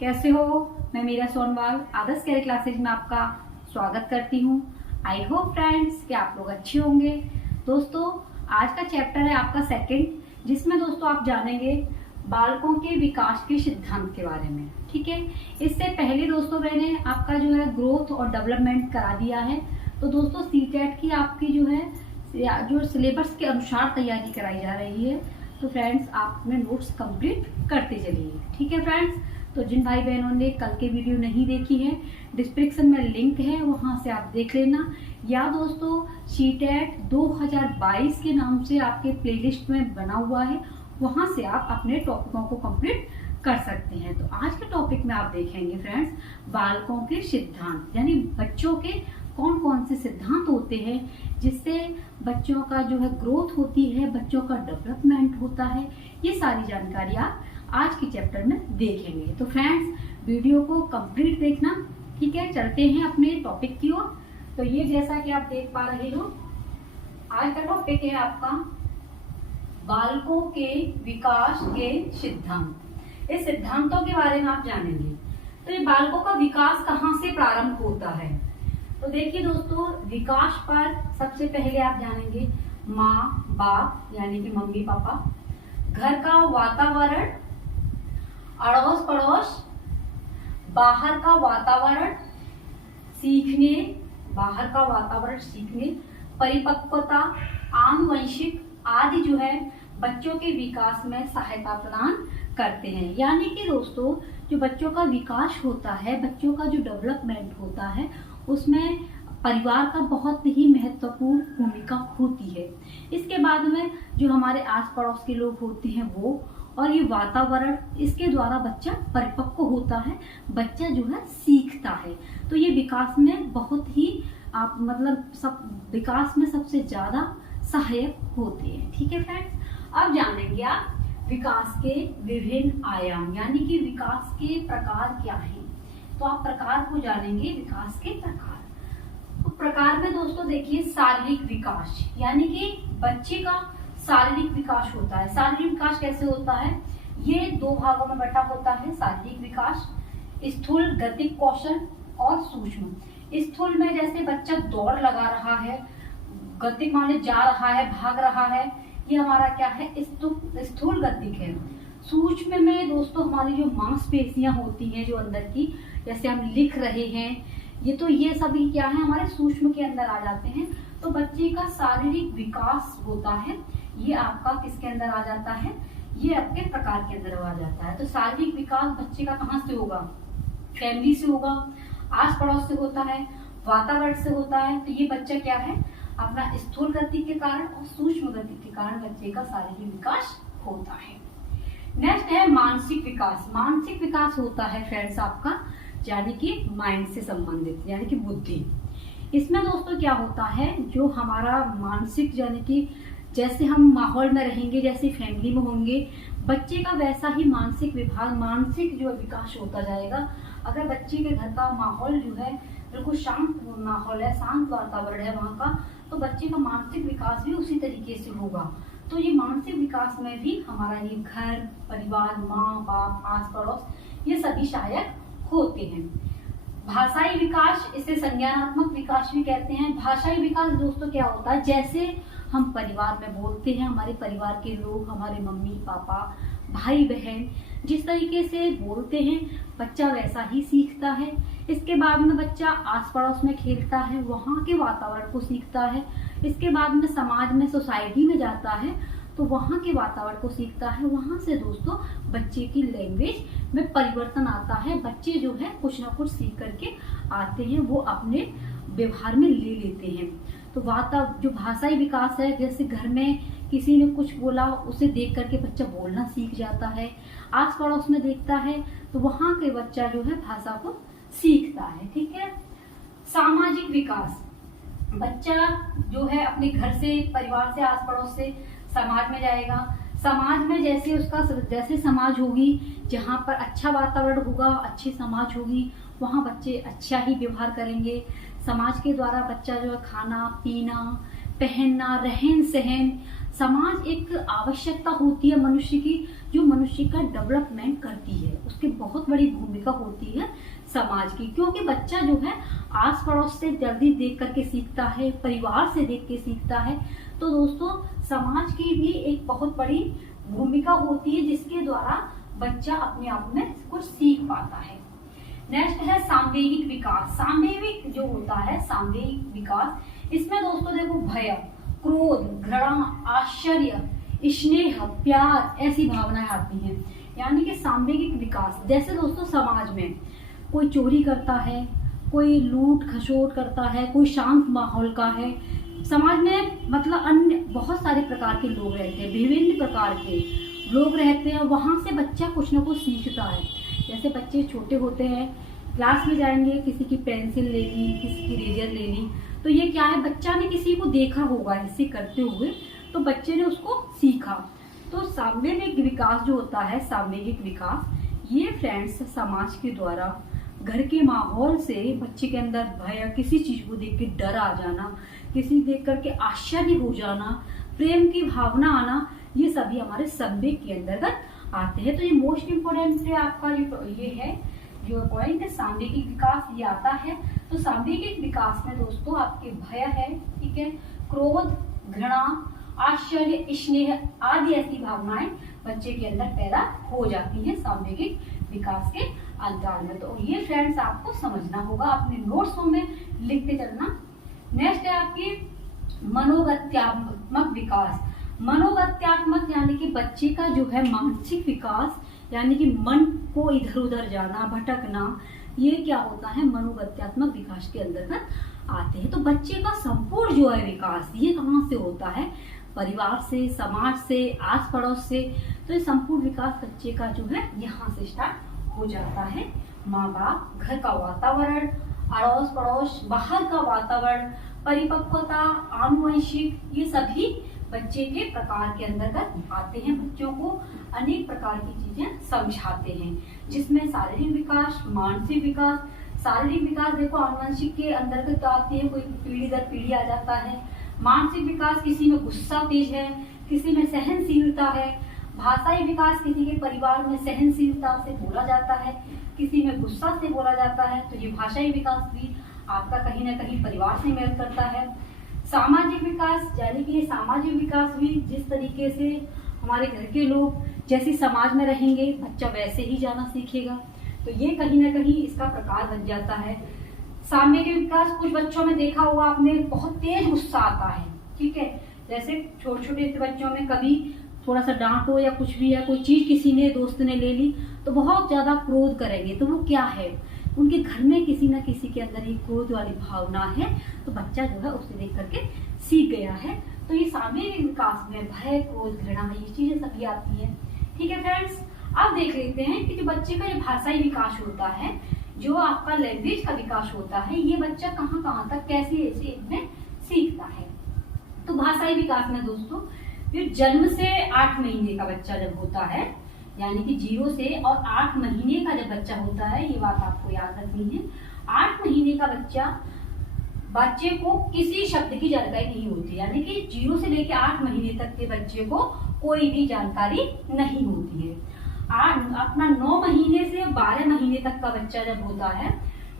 कैसे हो? मैं मीरा सोनवाल आदर्श केयर क्लासेज में आपका स्वागत करती हूँ। आई होप फ्रेंड्स कि आप लोग अच्छे होंगे। दोस्तों, आज का चैप्टर है आपका सेकंड, जिसमें दोस्तों आप जानेंगे बालकों के विकास के सिद्धांत के बारे में। ठीक है, इससे पहले दोस्तों मैंने आपका जो है ग्रोथ और डेवलपमेंट करा दिया है। तो दोस्तों सीटेट की आपकी जो सिलेबस के अनुसार तैयारी कराई जा रही है। तो फ्रेंड्स आप अपने नोट्स कंप्लीट करते चलिए। ठीक है फ्रेंड्स, तो जिन भाई बहनों ने कल के वीडियो नहीं देखी है, डिस्क्रिप्शन में लिंक है, वहां से आप देख लेना। या दोस्तों सीटेट 2022 के नाम से आपके प्लेलिस्ट में बना हुआ है, वहां से आप अपने टॉपिकों को कंप्लीट कर सकते हैं। तो आज के टॉपिक में आप देखेंगे फ्रेंड्स बालकों के सिद्धांत, यानी बच्चों के कौन कौन से सिद्धांत होते हैं जिससे बच्चों का जो है ग्रोथ होती है, बच्चों का डेवलपमेंट होता है। ये सारी जानकारी आप आज के चैप्टर में देखेंगे। तो फ्रेंड्स वीडियो को कंप्लीट देखना। ठीक है, चलते हैं अपने टॉपिक की ओर। तो ये जैसा कि आप देख पा रहे हो, आज का टॉपिक है आपका बालकों के विकास के सिद्धांत। इस सिद्धांतों के बारे में आप जानेंगे। तो ये बालकों का विकास कहाँ से प्रारंभ होता है? तो देखिए दोस्तों, विकास पर सबसे पहले आप जानेंगे माँ बाप यानी कि मम्मी पापा, घर का वातावरण, अड़ोस पड़ोस, बाहर का वातावरण सीखने, बाहर का वातावरण सीखने, परिपक्वता, आनुवंशिक आदि जो है बच्चों के विकास में सहायता प्रदान करते हैं। यानी कि दोस्तों जो बच्चों का विकास होता है, बच्चों का जो डेवलपमेंट होता है, उसमें परिवार का बहुत ही महत्वपूर्ण भूमिका होती है। इसके बाद में जो हमारे आस पड़ोस के लोग होते हैं वो, और ये वातावरण, इसके द्वारा बच्चा परिपक्व होता है, बच्चा जो है सीखता है। तो ये विकास में बहुत ही आप विकास में सबसे ज्यादा सहायक होते हैं। ठीक है फ्रेंड्स, अब जानेंगे आप विकास के विभिन्न आयाम, यानी कि विकास के प्रकार क्या हैं। तो आप प्रकार को जानेंगे, विकास के प्रकार। तो प्रकार में दोस्तों देखिए शारीरिक विकास, यानी कि बच्चे का शारीरिक विकास होता है। शारीरिक विकास कैसे होता है? ये दो भागों में बटा होता है शारीरिक विकास, स्थूल गतिक कौशल और सूक्ष्म। स्थूल में जैसे बच्चा दौड़ लगा रहा है, गतिक माने जा रहा है, भाग रहा है, ये हमारा क्या है? स्थूल गतिक है। सूक्ष्म में दोस्तों हमारी जो मांसपेशियां होती हैं जो अंदर की, जैसे हम लिख रहे हैं, ये सभी क्या है? हमारे सूक्ष्म के अंदर आ जाते हैं। तो बच्चे का शारीरिक विकास होता है, ये आपका किसके अंदर आ जाता है? ये आपके प्रकार के अंदर आ जाता है। तो शारीरिक विकास बच्चे का कहाँ से होगा? फैमिली से होगा, आस पड़ोस से होता है, वातावरण से होता है। तो ये बच्चा क्या है? अपना स्थूल गति के कारण और सूक्ष्म गति के कारण बच्चे का शारीरिक विकास होता है। नेक्स्ट है मानसिक विकास। मानसिक विकास होता है फ्रेंड्स आपका यानी कि माइंड से संबंधित, यानी कि बुद्धि। इसमें दोस्तों क्या होता है, जो हमारा मानसिक यानी कि जैसे हम माहौल में रहेंगे, जैसे फैमिली में होंगे, बच्चे का वैसा ही मानसिक जो विकास होता जाएगा। अगर बच्चे के घर का माहौल जो है बिल्कुल शांत माहौल है, शांत वातावरण है वहाँ का, तो बच्चे का मानसिक विकास भी उसी तरीके से होगा। तो ये मानसिक विकास में भी हमारा ये घर परिवार, माँ बाप, आस पड़ोस, ये सभी सहायक होते हैं। भाषाई विकास, इसे संज्ञानात्मक विकास भी कहते हैं। भाषाई विकास दोस्तों क्या होता है? जैसे हम परिवार में बोलते हैं, हमारे परिवार के लोग, हमारे मम्मी पापा, भाई बहन जिस तरीके से बोलते हैं, बच्चा वैसा ही सीखता है। इसके बाद में बच्चा आस पड़ोस में खेलता है, वहाँ के वातावरण को सीखता है। इसके बाद में समाज में, सोसाइटी में जाता है, तो वहाँ के वातावरण को सीखता है। वहाँ से दोस्तों बच्चे की लैंग्वेज में परिवर्तन आता है। बच्चे जो है कुछ ना कुछ सीख करके आते हैं, वो अपने व्यवहार में ले लेते हैं। तो जो भाषाई विकास है, जैसे घर में किसी ने कुछ बोला, उसे देख करके बच्चा बोलना सीख जाता है। आस पड़ोस में देखता है तो वहाँ के बच्चा जो है भाषा को सीखता है। ठीक है। सामाजिक विकास, बच्चा जो है अपने घर से, परिवार से, आस पड़ोस से समाज में जाएगा। समाज में जैसे समाज होगी, जहाँ पर अच्छा वातावरण होगा, अच्छी समाज होगी, वहाँ बच्चे अच्छा ही व्यवहार करेंगे। समाज के द्वारा बच्चा जो है खाना पीना, पहनना, रहन सहन समाज एक आवश्यकता होती है मनुष्य की, जो मनुष्य का डेवलपमेंट करती है। उसकी बहुत बड़ी भूमिका होती है समाज की, क्योंकि बच्चा जो है आस पड़ोस से जल्दी देख करके सीखता है, परिवार से देख के सीखता है। तो दोस्तों समाज की भी एक बहुत बड़ी भूमिका होती है, जिसके द्वारा बच्चा अपने आप में कुछ सीख पाता है। नेक्स्ट है सांवेगिक विकास। सांवेगिक जो होता है सांवेगिक विकास, इसमें दोस्तों देखो भय, क्रोध, घृणा, आश्चर्य, स्नेह, प्यार ऐसी भावनाएं आती हैं। यानी कि सांवेगिक विकास, जैसे दोस्तों समाज में कोई चोरी करता है, कोई लूट खसोट करता है, कोई शांत माहौल का है। समाज में मतलब अन्य बहुत सारे प्रकार के लोग रहते हैं, विभिन्न प्रकार के लोग रहते हैं, वहां से बच्चा कुछ ना कुछ सीखता है। जैसे बच्चे छोटे होते हैं, क्लास में जाएंगे, किसी की पेंसिल ले ली, किसी की रेजर ले ली, तो ये क्या है, बच्चा ने किसी को देखा होगा ऐसे करते हुए, तो बच्चे ने उसको सीखा। तो सांवेगिक विकास जो होता है, सांवेगिक विकास, ये फ्रेंड्स समाज के द्वारा, घर के माहौल से बच्चे के अंदर भय, किसी चीज को देख के डर आ जाना, किसी देख करके आश्चर्य हो जाना, प्रेम की भावना आना, ये सभी हमारे संवेग के अंतर्गत आते हैं। तो ये मोस्ट इम्पोर्टेंट है आपका ये है जो पॉइंट है सांवेगिक विकास, ये आता है। तो सांवेगिक विकास में दोस्तों आपके भय है, ठीक है, क्रोध, घृणा, आश्चर्य, स्नेह आदि ऐसी भावनाएं बच्चे के अंदर पैदा हो जाती है सांवेगिक विकास के अंतराल में। तो ये फ्रेंड्स आपको समझना होगा, अपने नोट्स में लिखते चलना। नेक्स्ट है आपकी मनोगत्यात्मक विकास। मनोगत्यात्मक यानी कि बच्चे का जो है मानसिक विकास, यानी कि मन को इधर उधर जाना, भटकना, ये क्या होता है, मनोगत्यात्मक विकास के अंतर्गत आते हैं। तो बच्चे का संपूर्ण जो है विकास, ये कहाँ से होता है, परिवार से, समाज से, आस पड़ोस से। तो ये संपूर्ण विकास बच्चे का जो है यहाँ से स्टार्ट हो जाता है। माँ बाप, घर का वातावरण, अड़ोस पड़ोस, बाहर का वातावरण, परिपक्वता, आनुवंशिक, ये सभी बच्चे के प्रकार के अंतर्गत आते हैं। बच्चों को अनेक प्रकार की चीजें समझाते हैं, जिसमें शारीरिक विकास, मानसिक विकास। शारीरिक विकास देखो आनुवंशिक के अंतर्गत आती है, कोई पीढ़ी दर पीढ़ी आ जाता है। मानसिक विकास, किसी में गुस्सा तेज है, किसी में सहनशीलता है। भाषाई विकास, किसी के परिवार में सहनशीलता से बोला जाता है, किसी में गुस्सा से बोला जाता है। तो ये भाषाई विकास भी आपका कहीं ना कहीं परिवार से मेल करता है। सामाजिक विकास, यानी कि ये सामाजिक विकास भी जिस तरीके से हमारे घर के लोग जैसे समाज में रहेंगे, बच्चा वैसे ही जाना सीखेगा। तो ये कहीं ना कहीं इसका प्रकार बन जाता है। सामाजिक विकास, कुछ बच्चों में देखा होगा आपने, बहुत तेज गुस्सा आता है, ठीक है। जैसे छोटे छोटे बच्चों में कभी थोड़ा सा डांटो या कुछ भी है, कोई चीज किसी ने दोस्त ने ले ली तो बहुत ज्यादा क्रोध करेंगे। तो वो क्या है, उनके घर में किसी न किसी के अंदर ये क्रोध वाली भावना है, तो बच्चा जो है उसे देख करके सीख गया है। तो ये सामाजिक विकास में भय, क्रोध, घृणा, ये चीजें सभी आती है, ठीक है फ्रेंड्स। अब देख लेते हैं कि जो बच्चे का जो भाषाई विकास होता है, जो आपका लैंग्वेज का विकास होता है, ये बच्चा कहाँ कहाँ तक कैसे ऐसे इनमें सीखता है। तो भाषाई विकास में दोस्तों फिर जन्म से 8 महीने का बच्चा जब होता है, यानी कि 0 से और 8 महीने का जब बच्चा होता है, ये बात आपको याद रखनी है। 8 महीने का बच्चे को किसी शब्द की जानकारी नहीं होती, यानी कि 0 से लेकर 8 महीने तक के बच्चे को कोई भी जानकारी नहीं होती है। अपना 9 महीने से 12 महीने तक का बच्चा जब होता है,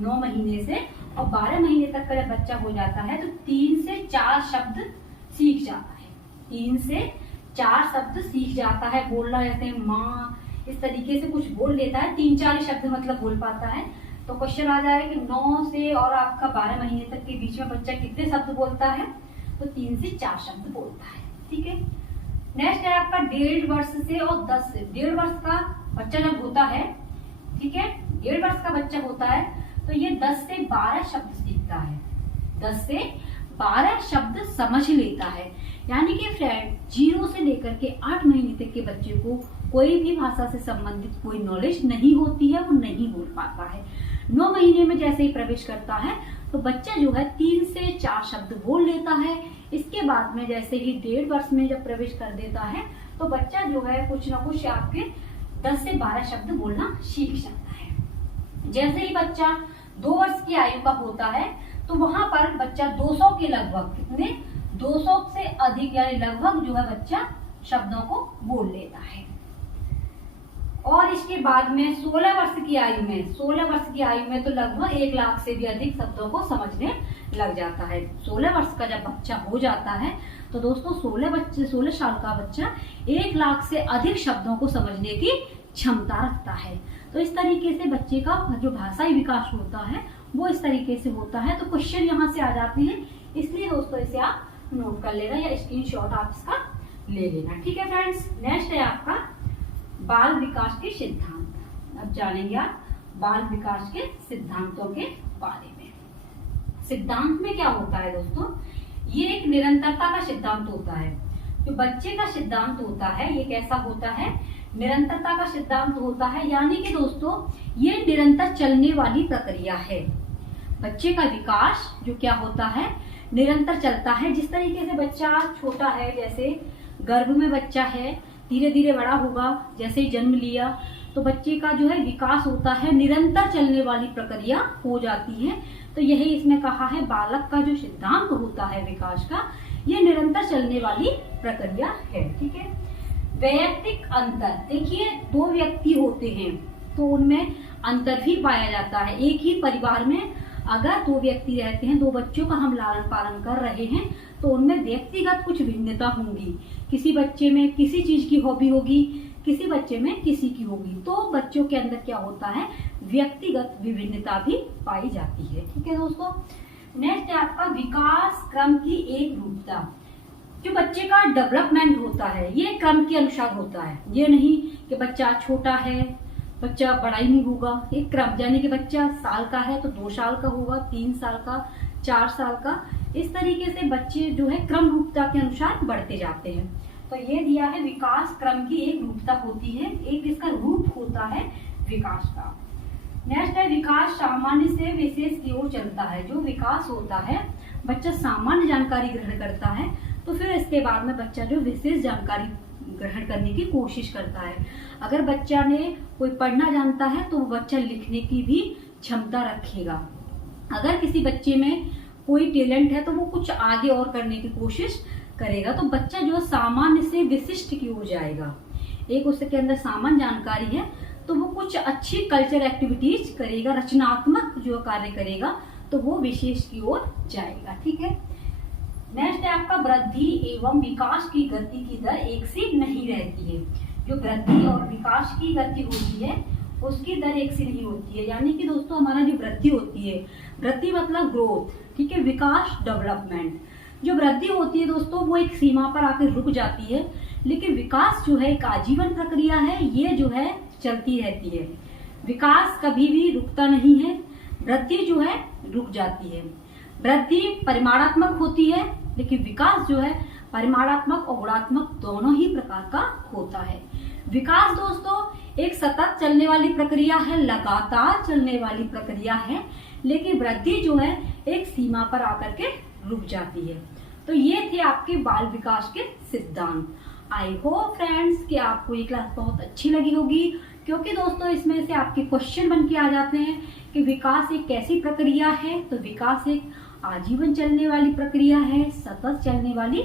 9 महीने से और 12 महीने तक का जब बच्चा हो जाता है, तो 3 से 4 शब्द सीख जाता है। 3 से 4 शब्द सीख जाता है बोलना, जैसे माँ, इस तरीके से कुछ बोल लेता है। 3-4 शब्द मतलब बोल पाता है। तो क्वेश्चन आ जाए कि 9 से और आपका 12 महीने तक के बीच में बच्चा कितने शब्द बोलता है, तो 3 से 4 शब्द बोलता है, ठीक है। नेक्स्ट है आपका 1.5 वर्ष से और 10 से 1.5 वर्ष का बच्चा जब होता है, ठीक है, 1.5 वर्ष का बच्चा होता है, तो ये 10 से 12 शब्द सीखता है, 10 से 12 शब्द समझ लेता है। यानी कि फ्रेंड 0 से लेकर के 8 महीने तक के बच्चे को कोई भी भाषा से संबंधित कोई नॉलेज नहीं होती है, वो नहीं बोल पाता है। 9 महीने में जैसे ही प्रवेश करता है, तो बच्चा जो है 3 से 4 शब्द बोल लेता है। इसके बाद में जैसे ही 1.5 वर्ष में जब प्रवेश कर देता है, तो बच्चा जो है कुछ ना कुछ आपके 10 से 12 शब्द बोलना सीख जाता है। जैसे ही बच्चा 2 वर्ष की आयु का होता है, तो वहां पर बच्चा 200 के लगभग, कितने 200 से अधिक यानी लगभग जो है बच्चा शब्दों को बोल लेता है। और इसके बाद में 16 वर्ष की आयु में तो लगभग 1 लाख से भी अधिक शब्दों को समझने लग जाता है। 16 वर्ष का जब बच्चा हो जाता है तो दोस्तों 16 साल का बच्चा 1 लाख से अधिक शब्दों को समझने की क्षमता रखता है। तो इस तरीके से बच्चे का जो भाषाई विकास होता है वो इस तरीके से होता है। तो क्वेश्चन यहाँ से आ जाते हैं, इसलिए दोस्तों इसे आप नोट कर लेना या स्क्रीनशॉट आप इसका ले लेना। ठीक है फ्रेंड्स, नेक्स्ट है आपका बाल विकास के सिद्धांत। अब जानेंगे आप बाल विकास के सिद्धांतों के बारे में। सिद्धांत में क्या होता है दोस्तों, ये एक निरंतरता का सिद्धांत होता है। जो बच्चे का सिद्धांत होता है ये कैसा होता है, निरंतरता का सिद्धांत होता है। यानी कि दोस्तों ये निरंतर चलने वाली प्रक्रिया है। बच्चे का विकास जो क्या होता है निरंतर चलता है। जिस तरीके से बच्चा छोटा है, जैसे गर्भ में बच्चा है, धीरे धीरे बड़ा होगा, जैसे ही जन्म लिया तो बच्चे का जो है विकास होता है, निरंतर चलने वाली प्रक्रिया हो जाती है। तो यही इसमें कहा है बालक का जो सिद्धांत होता है विकास का, ये निरंतर चलने वाली प्रक्रिया है। ठीक है, वैयक्तिक अंतर, देखिए 2 व्यक्ति होते हैं तो उनमें अंतर भी पाया जाता है। एक ही परिवार में अगर 2 व्यक्ति रहते हैं, 2 बच्चों का हम लालन पालन कर रहे हैं तो उनमें व्यक्तिगत कुछ भिन्नता होंगी। किसी बच्चे में किसी चीज की हॉबी होगी, किसी बच्चे में किसी की होगी। तो बच्चों के अंदर क्या होता है व्यक्तिगत विभिन्नता भी पाई जाती है। ठीक है दोस्तों, नेक्स्ट है आपका विकास क्रम की एक रूपता। जो बच्चे का डेवलपमेंट होता है ये क्रम के अनुसार होता है। ये नहीं कि बच्चा छोटा है बच्चा बड़ा ही नहीं होगा, एक क्रम, यानी कि बच्चा साल का है तो 2 साल का होगा, 3 साल का, 4 साल का, इस तरीके से बच्चे जो है क्रम रूपता के अनुसार बढ़ते जाते हैं। तो ये दिया है विकास क्रम की एक रूपता होती है, एक इसका रूप होता है विकास का। नेक्स्ट है विकास सामान्य से विशेष की ओर चलता है। जो विकास होता है बच्चा सामान्य जानकारी ग्रहण करता है तो फिर इसके बाद में बच्चा जो विशेष जानकारी ग्रहण करने की कोशिश करता है। अगर बच्चा ने कोई पढ़ना जानता है तो वो बच्चा लिखने की भी क्षमता रखेगा। अगर किसी बच्चे में कोई टैलेंट है तो वो कुछ आगे और करने की कोशिश करेगा। तो बच्चा जो सामान्य से विशिष्ट की ओर जाएगा। एक उसके अंदर सामान्य जानकारी है तो वो कुछ अच्छी कल्चर एक्टिविटीज करेगा, रचनात्मक जो कार्य करेगा तो वो विशेष की ओर जाएगा। ठीक है, नेक्स्ट है आपका वृद्धि एवं विकास की गति की दर एक सी नहीं रहती है। जो वृद्धि और विकास की गति होती है उसकी दर एक सी नहीं होती है। यानी कि दोस्तों हमारा जो वृद्धि होती है, वृद्धि मतलब ग्रोथ, ठीक है, विकास डेवलपमेंट। जो वृद्धि होती है दोस्तों वो एक सीमा पर आकर रुक जाती है, लेकिन विकास जो है एक आजीवन प्रक्रिया है, ये जो है चलती रहती है। विकास कभी भी रुकता नहीं है, वृद्धि जो है रुक जाती है। वृद्धि परिमाणात्मक होती है लेकिन विकास जो है परिमाणात्मक और गुणात्मक दोनों ही प्रकार का होता है। विकास दोस्तों एक सतत चलने वाली प्रक्रिया है, लगातार चलने वाली प्रक्रिया है, लेकिन वृद्धि जो है एक सीमा पर आकर के रुक जाती है। तो ये थे आपके बाल विकास के सिद्धांत। आई होप फ्रेंड्स कि आपको ये क्लास बहुत अच्छी लगी होगी, क्योंकि दोस्तों इसमें से आपके क्वेश्चन बन के आ जाते हैं कि विकास एक कैसी प्रक्रिया है। तो विकास एक आजीवन चलने वाली प्रक्रिया है, सतत चलने वाली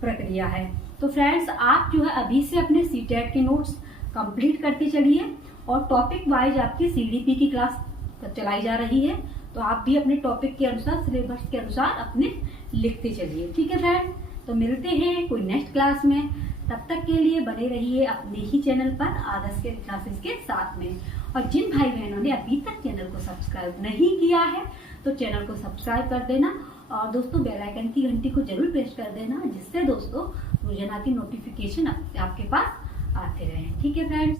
प्रक्रिया है। तो फ्रेंड्स आप जो है अभी से अपने सीटेट के नोट्स कंप्लीट करते चलिए और टॉपिक वाइज आपकी सीडीपी की क्लास चलाई जा रही है, तो आप भी अपने टॉपिक के अनुसार, सिलेबस के अनुसार अपने लिखते चलिए। ठीक है फ्रेंड, तो मिलते हैं कोई नेक्स्ट क्लास में। तब तक के लिए बने रहिए अपने ही चैनल पर आदर्श के क्लासेस के साथ में। और जिन भाई बहनों ने अभी तक चैनल को सब्सक्राइब नहीं किया है तो चैनल को सब्सक्राइब कर देना और दोस्तों बेल आइकन की घंटी को जरूर प्रेस कर देना, जिससे दोस्तों रोजाना की नोटिफिकेशन आपके पास आते रहे। ठीक है फ्रेंड्स।